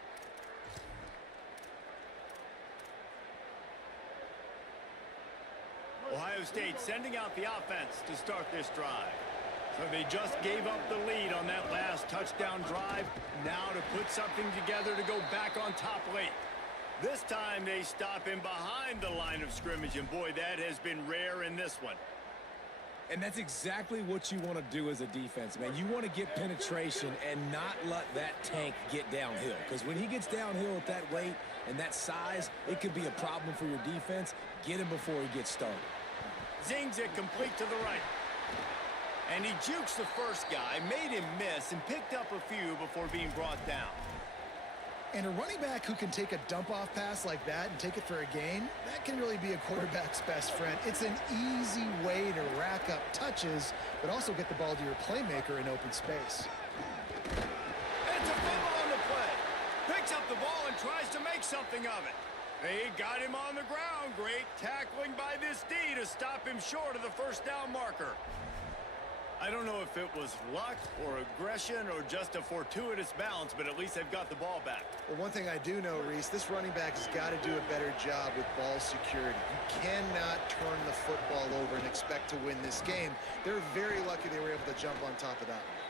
Ohio State sending out the offense to start this drive. So they just gave up the lead on that last touchdown drive. Now to put something together to go back on top late. This time they stop him behind the line of scrimmage, and boy, that has been rare in this one. And that's exactly what you want to do as a defense, man. You want to get penetration and not let that tank get downhill. Because when he gets downhill at that weight and that size, it could be a problem for your defense. Get him before he gets started. Zings it complete to the right. And he jukes the first guy, made him miss, and picked up a few before being brought down. And a running back who can take a dump-off pass like that and take it for a gain, that can really be a quarterback's best friend. It's an easy way to rack up touches, but also get the ball to your playmaker in open space. It's a fumble on the play. Picks up the ball and tries to make something of it. They got him on the ground. Great tackling by this D to stop him short of the first down marker. I don't know if it was luck or aggression or just a fortuitous bounce, but at least they've got the ball back. Well, one thing I do know, Reese, this running back has got to do a better job with ball security. You cannot turn the football over and expect to win this game. They're very lucky they were able to jump on top of that one.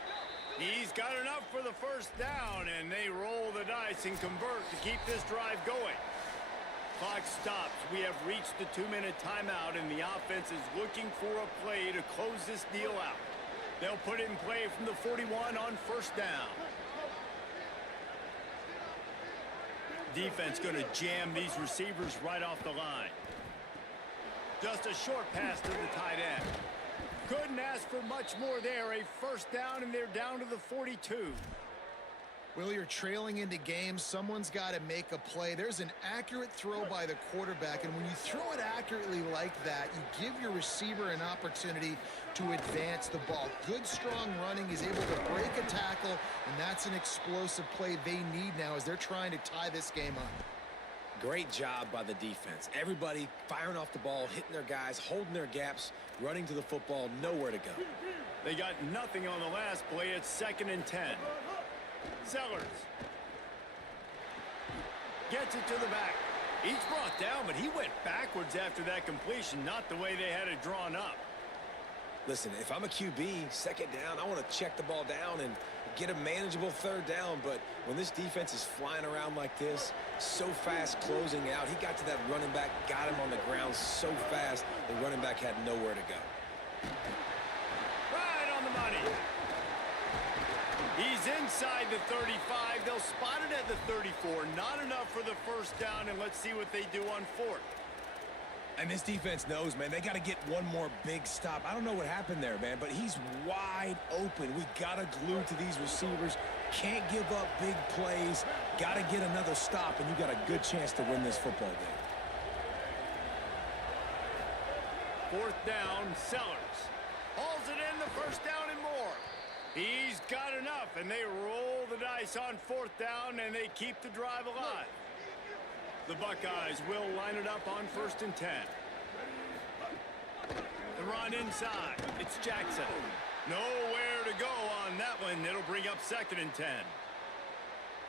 He's got enough for the first down, and they roll the dice and convert to keep this drive going. Clock stops. We have reached the 2-minute timeout, and the offense is looking for a play to close this deal out. They'll put it in play from the 41 on first down. Defense going to jam these receivers right off the line. Just a short pass to the tight end. Couldn't ask for much more there. A first down, and they're down to the 42. Well, you're trailing into games. Someone's got to make a play. There's an accurate throw by the quarterback, and when you throw it accurately like that, you give your receiver an opportunity to advance the ball. Good, strong running. He's able to break a tackle, and that's an explosive play they need now as they're trying to tie this game up. Great job by the defense. Everybody firing off the ball, hitting their guys, holding their gaps, running to the football, nowhere to go. They got nothing on the last play. It's 2nd and 10. Sellers gets it to the back. He's brought down, but he went backwards after that completion, not the way they had it drawn up. Listen, if I'm a QB, 2nd down, I want to check the ball down and get a manageable 3rd down, but when this defense is flying around like this, so fast closing out, he got to that running back, got him on the ground so fast, the running back had nowhere to go. Right on the money. He's inside the 35. They'll spot it at the 34. Not enough for the first down, and let's see what they do on 4th. And this defense knows, man, they got to get one more big stop. I don't know what happened there, man, but he's wide open. We got to glue to these receivers. Can't give up big plays. Got to get another stop, and you got a good chance to win this football game. 4th down, Sellers. Hauls it in, the first down and more. He's got enough, and they roll the dice on 4th down, and they keep the drive alive. The Buckeyes will line it up on 1st and 10. The run inside. It's Jackson. Nowhere to go on that one. It'll bring up 2nd and 10.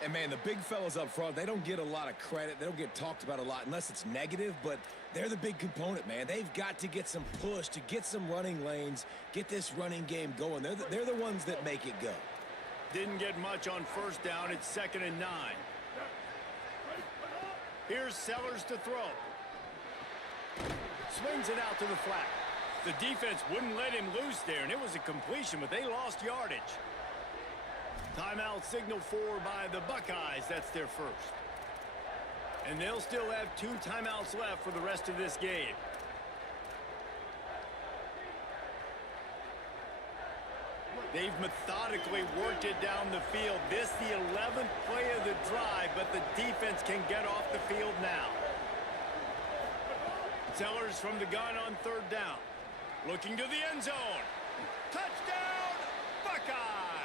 And, man, the big fellas up front, they don't get a lot of credit. They don't get talked about a lot unless it's negative, but they're the big component, man. They've got to get some push, to get some running lanes, get this running game going. They're the ones that make it go. Didn't get much on 1st down. It's 2nd and 9. Here's Sellers to throw. Swings it out to the flat. The defense wouldn't let him loose there, and it was a completion, but they lost yardage. Timeout signal for by the Buckeyes. That's their first. And they'll still have 2 timeouts left for the rest of this game. They've methodically worked it down the field. This the 11th play of the drive, but the defense can get off the field now. Sellers from the gun on 3rd down. Looking to the end zone. Touchdown, Buckeye!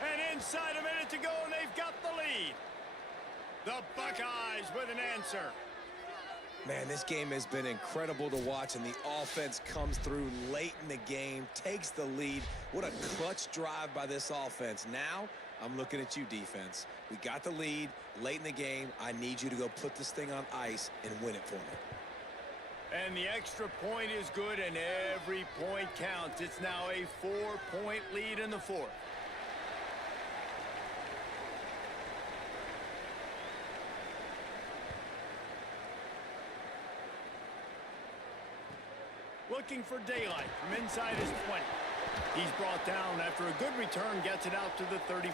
And inside a minute to go, and they've got the lead. The Buckeyes with an answer. Man, this game has been incredible to watch, and the offense comes through late in the game, takes the lead. What a clutch drive by this offense. Now, I'm looking at you, defense. We got the lead late in the game. I need you to go put this thing on ice and win it for me. And the extra point is good, and every point counts. It's now a 4-point lead in the 4th. Looking for daylight from inside his 20. He's brought down after a good return, gets it out to the 31.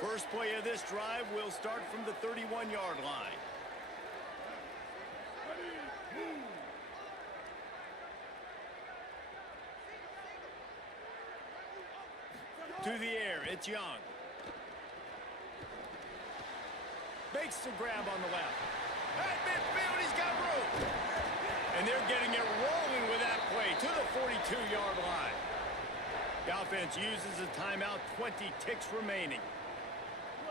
First play of this drive will start from the 31-yard line. To the air, it's Young. Makes the grab on the left. At midfield, he's got room. And they're getting it rolling with that play to the 42-yard line. The offense uses a timeout, 20 ticks remaining.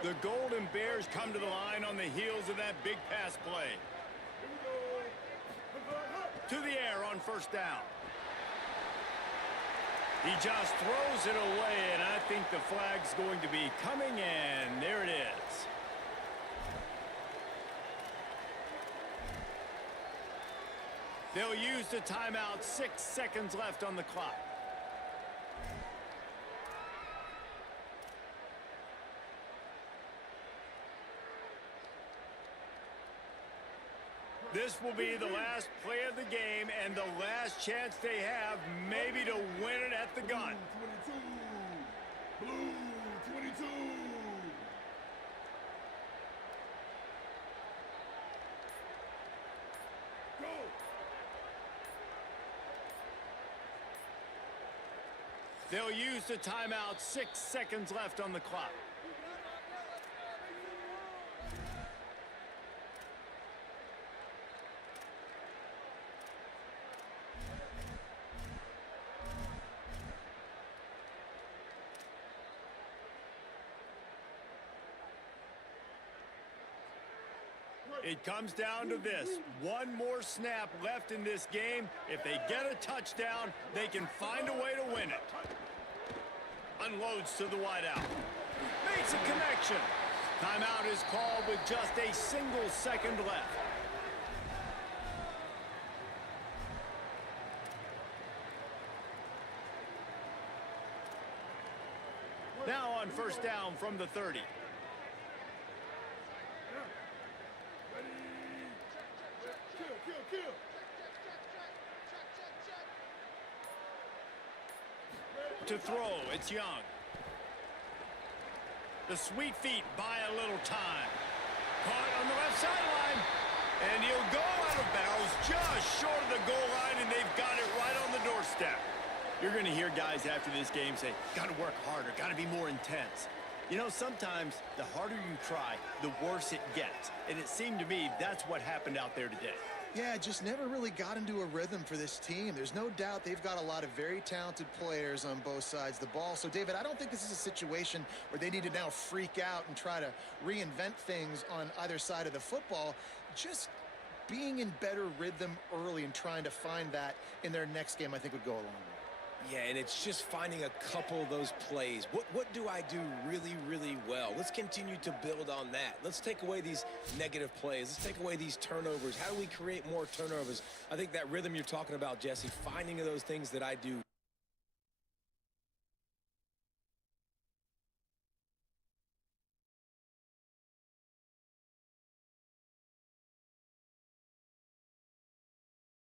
The Golden Bears come to the line on the heels of that big pass play. To the air on first down. He just throws it away, and I think the flag's going to be coming in. There it is. They'll use the timeout, 6 seconds left on the clock. This will be the last play of the game and the last chance they have maybe to win it at the gun. Blue 22. Go. They'll use the timeout, 6 seconds left on the clock. It comes down to this. One more snap left in this game. If they get a touchdown, they can find a way to win it. Unloads to the wideout. Makes a connection. Timeout is called with just a single second left. Now on first down from the 30. To throw, it's Young. The sweet feet buy a little time. Caught on the left sideline. And he'll go out of bounds just short of the goal line, and they've got it right on the doorstep. You're going to hear guys after this game say, got to work harder, got to be more intense. You know, sometimes the harder you try, the worse it gets. And it seemed to me that's what happened out there today. Yeah, just never really got into a rhythm for this team. There's no doubt they've got a lot of very talented players on both sides of the ball. So, David, I don't think this is a situation where they need to now freak out and try to reinvent things on either side of the football. Just being in better rhythm early and trying to find that in their next game, I think, would go a long way. Yeah, and it's just finding a couple of those plays. What do I do really, really well? Let's continue to build on that. Let's take away these negative plays. Let's take away these turnovers. How do we create more turnovers? I think that rhythm you're talking about, Jesse, finding those things that I do